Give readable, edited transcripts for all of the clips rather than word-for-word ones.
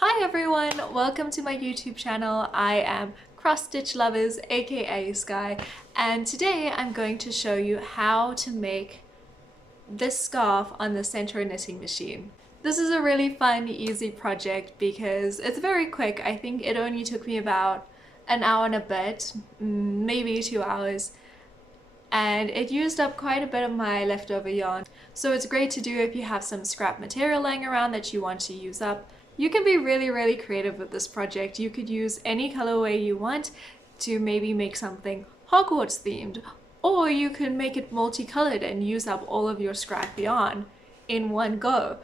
Hi everyone, welcome to my YouTube channel. I am Cross Stitch Lovers, aka Sky, and today I'm going to show you how to make this scarf on the sentro knitting machine. This is a really fun, easy project because it's very quick. I think it only took me about an hour and a bit, maybe 2 hours, and it used up quite a bit of my leftover yarn. So it's great to do if you have some scrap material lying around that you want to use up. You can be really creative with this project. You could use any colorway you want to maybe make something Hogwarts themed, or you can make it multicolored and use up all of your scrap yarn in one go.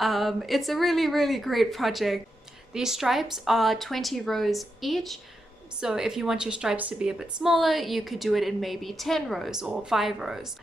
It's a really great project. These stripes are 20 rows each. So if you want your stripes to be a bit smaller, you could do it in maybe 10 rows or 5 rows.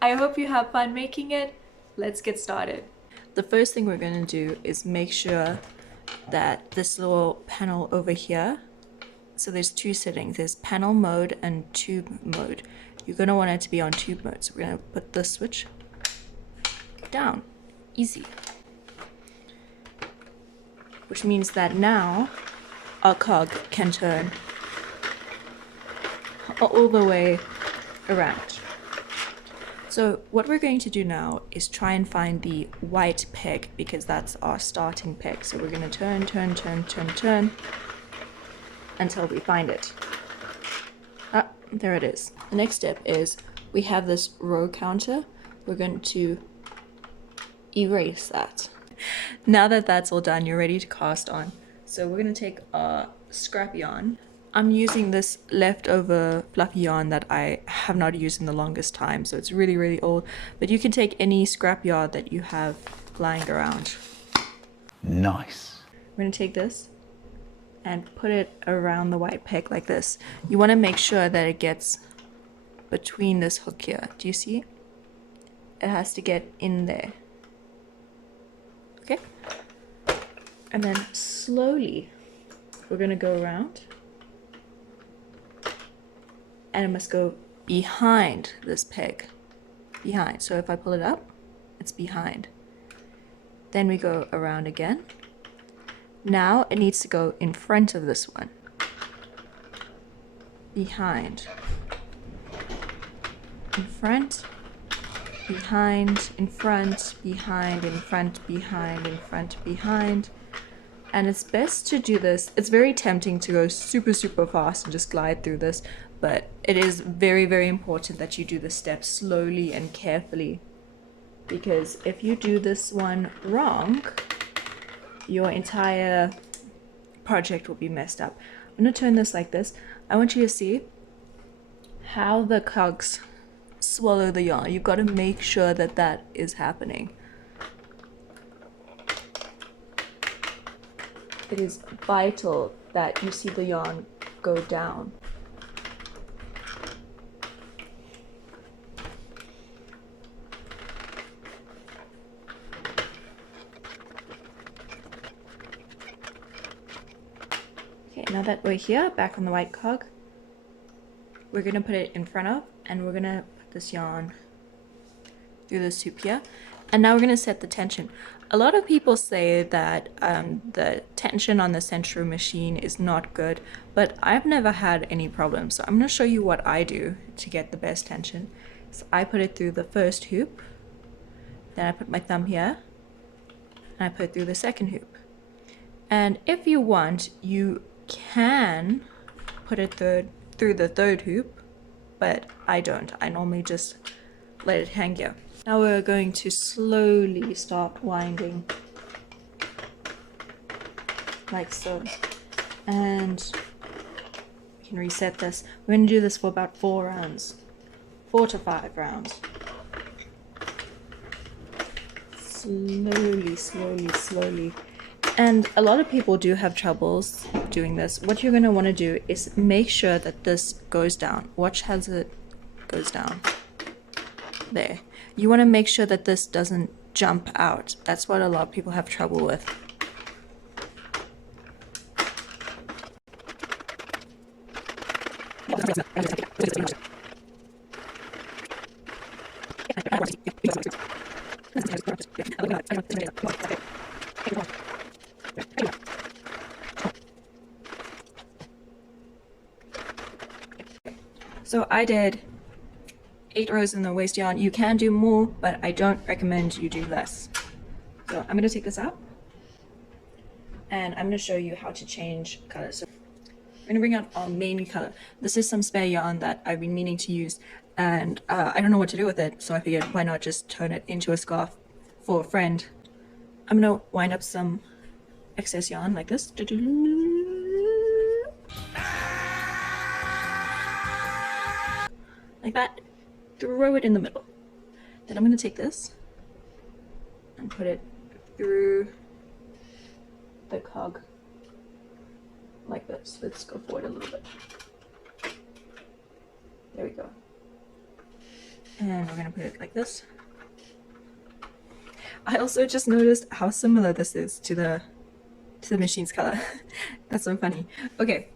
I hope you have fun making it. Let's get started. The first thing we're going to do is make sure that this little panel over here, so there's two settings, there's panel mode and tube mode. You're going to want it to be on tube mode, so we're going to put this switch down. Easy. Which means that now our cog can turn all the way around. So what we're going to do now is try and find the white peg, because that's our starting peg. So we're going to turn until we find it. Ah, there it is. The next step is we have this row counter. We're going to erase that. Now that that's all done, you're ready to cast on. So we're going to take our scrap yarn. I'm using this leftover fluffy yarn that I have not used in the longest time, so it's really old, but you can take any scrap yarn that you have lying around. Nice. We're going to take this and put it around the white peg like this. You want to make sure that it gets between this hook here. Do you see? It has to get in there. Okay? And then slowly we're going to go around. And it must go behind this peg. Behind. So if I pull it up, it's behind. Then we go around again. Now it needs to go in front of this one. Behind. In front. Behind. In front. Behind. In front. Behind. In front. Behind. And it's best to do this. It's very tempting to go super fast and just glide through this, but it is very important that you do the steps slowly and carefully, because if you do this one wrong, your entire project will be messed up. I'm going to turn this like this. I want you to see how the cogs swallow the yarn. You've got to make sure that that is happening. It is vital that you see the yarn go down. Okay, now that we're here, back on the white cog, we're going to put it in front of, and we're going to put this yarn through this hoop here. And now we're going to set the tension. A lot of people say that the tension on the sentro machine is not good, but I've never had any problems. So I'm going to show you what I do to get the best tension. So I put it through the first hoop, then I put my thumb here, and I put it through the second hoop. And if you want, you can put it through the third hoop, but I don't. I normally just let it hang here. Now we're going to slowly start winding, like so. And we can reset this. We're going to do this for about 4 rounds. 4 to 5 rounds. Slowly. And a lot of people do have troubles doing this. What you're going to want to do is make sure that this goes down. Watch as it goes down. There. You want to make sure that this doesn't jump out. That's what a lot of people have trouble with. So I did 8 rows in the waist yarn. You can do more, but I don't recommend you do less. So I'm going to take this out and I'm going to show you how to change colors. So we're going to bring out our main color. This is some spare yarn that I've been meaning to use, and I don't know what to do with it, so I figured why not just turn it into a scarf for a friend. I'm going to wind up some excess yarn like this. Like that. Throw it in the middle. Then I'm going to take this and put it through the cog like this. Let's go forward a little bit. There we go. And we're going to put it like this. I also just noticed how similar this is to the machine's color. That's so funny. Okay,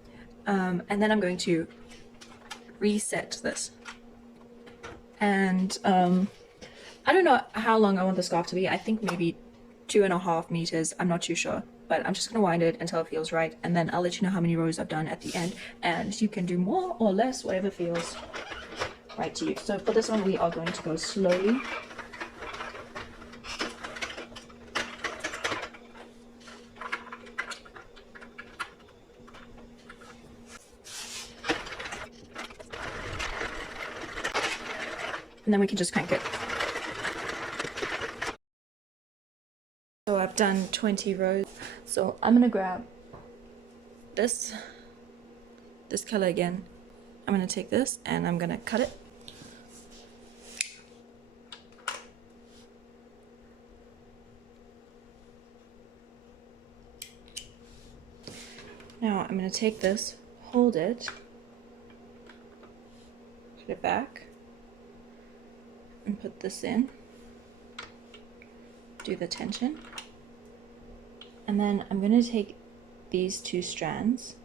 and then I'm going to reset this. And I don't know how long I want the scarf to be. I think maybe 2.5 meters. I'm not too sure, but I'm just gonna wind it until it feels right, and then I'll let you know how many rows I've done at the end, and you can do more or less, whatever feels right to you. So for this one, we are going to go slowly. And then we can just crank it. So I've done 20 rows. So I'm gonna grab this color again. I'm gonna take this and I'm gonna cut it. Now I'm gonna take this, hold it, put it back, and put this in, do the tension, and then I'm going to take these 2 strands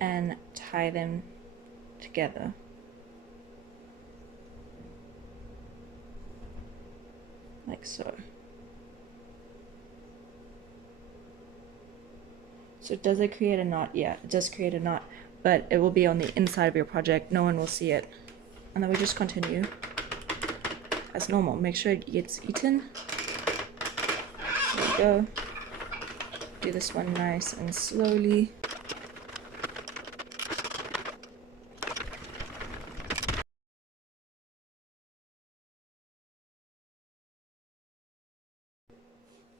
and tie them together. Like so. So does it create a knot? Yeah, it does create a knot, but it will be on the inside of your project. No one will see it. And then we just continue as normal. Make sure it gets eaten. There we go. Do this one nice and slowly.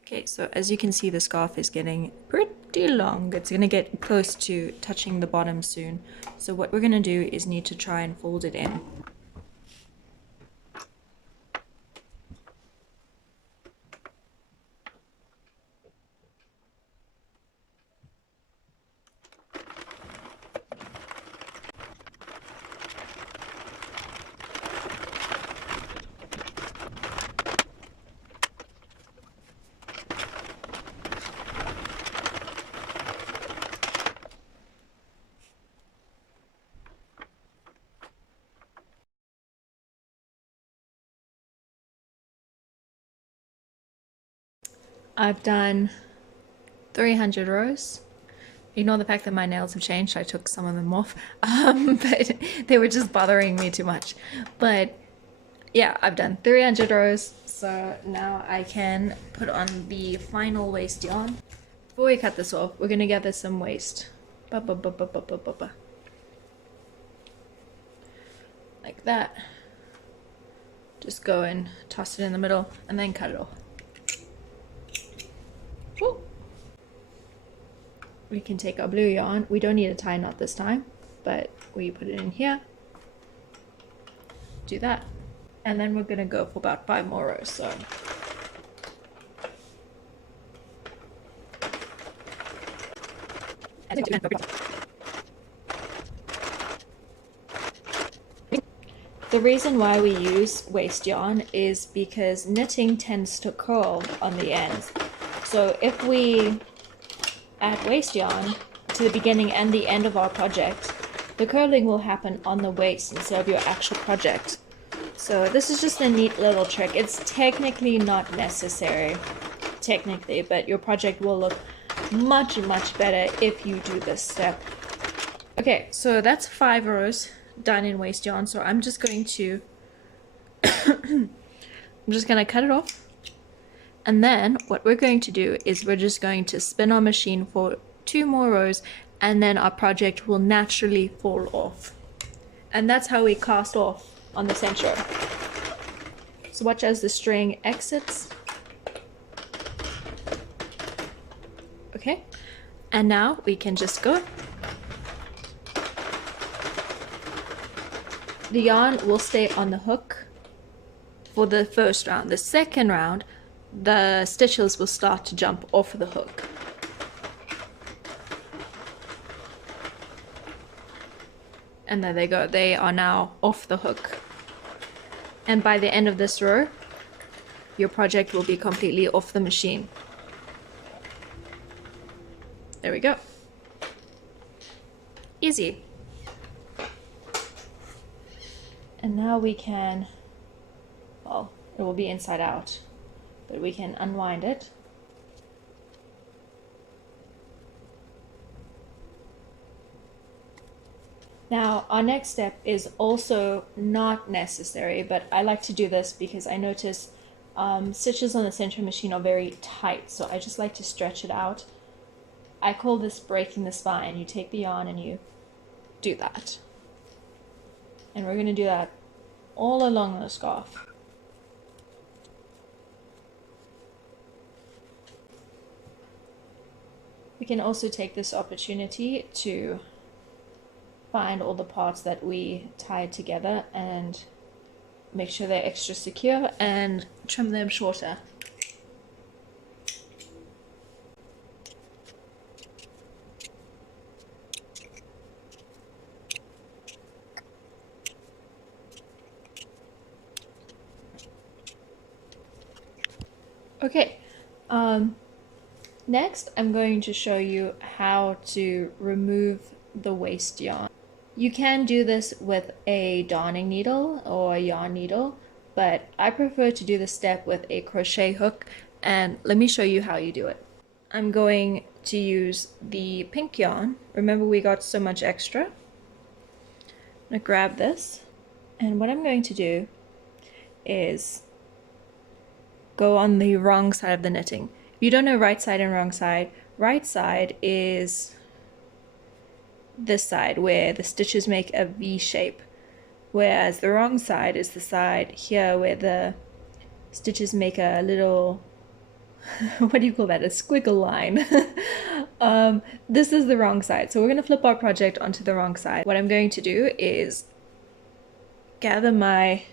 Okay, so as you can see, the scarf is getting pretty long. It's gonna get close to touching the bottom soon. So what we're gonna do is need to try and fold it in. I've done 300 rows. Ignore the fact that my nails have changed. I took some of them off, but they were just bothering me too much. But yeah, I've done 300 rows. So now I can put on the final waist yarn. Before we cut this off, we're gonna gather some waist. Like that. Just go and toss it in the middle and then cut it off. Woo. We can take our blue yarn. We don't need a tie knot this time, but we put it in here. Do that. And then we're gonna go for about 5 more rows. So the reason why we use waist yarn is because knitting tends to curl on the ends. So if we add waist yarn to the beginning and the end of our project, the curling will happen on the waist instead of your actual project. So this is just a neat little trick. It's technically not necessary, but your project will look much better if you do this step. Okay, so that's 5 rows done in waste yarn, so I'm just going to I'm just going to cut it off. And then what we're going to do is we're just going to spin our machine for 2 more rows, and then our project will naturally fall off. And that's how we cast off on the sentro. So watch as the string exits. Okay, and now we can just go. The yarn will stay on the hook for the first round. The second round, the stitches will start to jump off the hook. And there they go, they are now off the hook. And by the end of this row, your project will be completely off the machine. There we go. Easy. And now we can, well, it will be inside out, but we can unwind it. Now, our next step is also not necessary, but I like to do this because I notice stitches on the sentro machine are very tight, so I just like to stretch it out. I call this breaking the spine. You take the yarn and you do that. And we're going to do that all along the scarf. We can also take this opportunity to find all the parts that we tied together and make sure they're extra secure and trim them shorter. Okay, next I'm going to show you how to remove the waste yarn. You can do this with a darning needle or a yarn needle, but I prefer to do the step with a crochet hook, and let me show you how you do it. I'm going to use the pink yarn. Remember, we got so much extra. I'm going to grab this, and what I'm going to do is go on the wrong side of the knitting. If you don't know right side and wrong side is this side where the stitches make a V shape, whereas the wrong side is the side here where the stitches make a little what do you call that, a squiggle line. This is the wrong side, so we're going to flip our project onto the wrong side. What I'm going to do is gather my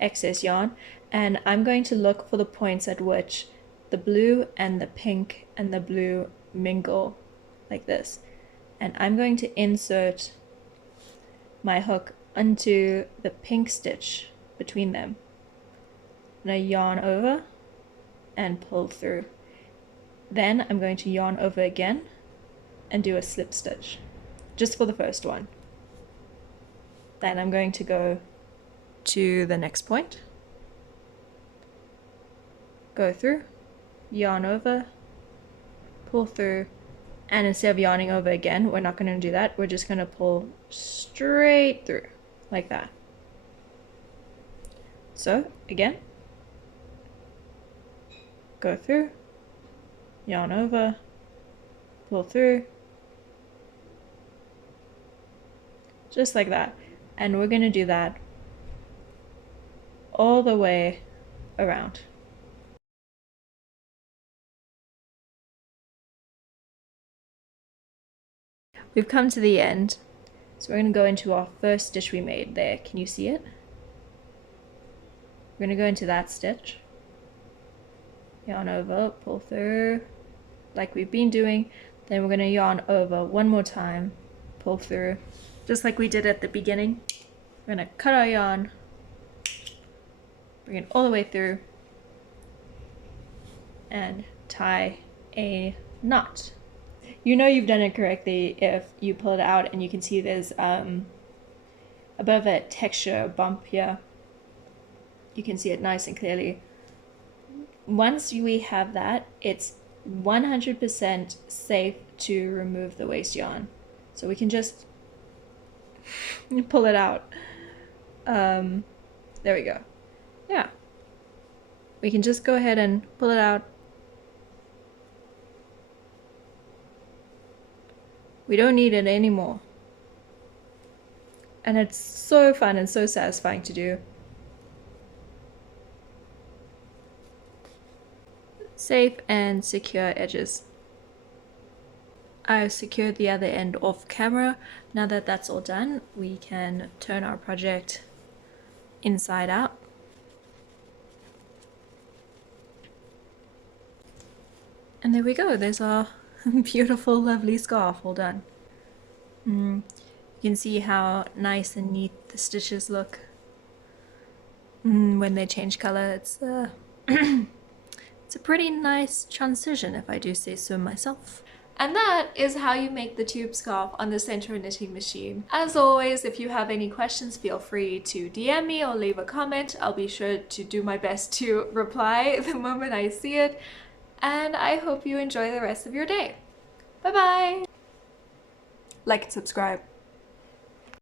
excess yarn, and I'm going to look for the points at which the blue and the pink and the blue mingle like this. And I'm going to insert my hook onto the pink stitch between them. I'm going to yarn over and pull through. Then I'm going to yarn over again and do a slip stitch, just for the first one. Then I'm going to go to the next point, go through, yarn over, pull through, and instead of yarning over again, we're not going to do that. We're just going to pull straight through like that. So again, go through, yarn over, pull through, just like that. And we're going to do that all the way around. We've come to the end, so we're going to go into our first stitch we made there. Can you see it? We're going to go into that stitch, yarn over, pull through like we've been doing, then we're going to yarn over one more time, pull through, just like we did at the beginning. We're going to cut our yarn, bring it all the way through, and tie a knot. You know you've done it correctly if you pull it out and you can see there's a bit of a texture bump here. You can see it nice and clearly. Once we have that, it's 100% safe to remove the waste yarn. So we can just You pull it out. There we go. Yeah. We can just go ahead and pull it out. We don't need it anymore. And it's so fun and so satisfying to do. Safe and secure edges. I've secured the other end off camera. Now that that's all done, we can turn our project inside out. And there we go, there's our beautiful, lovely scarf all done. You can see how nice and neat the stitches look when they change color. It's it's a pretty nice transition, if I do say so myself. And that is how you make the tube scarf on the Sentro knitting machine. As always, if you have any questions, feel free to DM me or leave a comment. I'll be sure to do my best to reply the moment I see it. And I hope you enjoy the rest of your day. Bye bye! Like and subscribe.